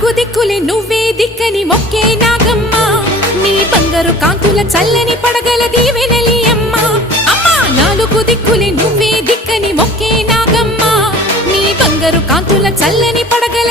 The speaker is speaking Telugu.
నాలుగు దిక్కులే నువ్వే దిక్కని మొక్కే నాగమ్మ నీ బంగారు కాంతుల చల్లని పడగల దీవెనలి అమ్మ అమ్మా నాలుగు దిక్కులే నువ్వే దిక్కని మొక్కే నాగమ్మ నీ బంగారు కాంతుల చల్లని పడగల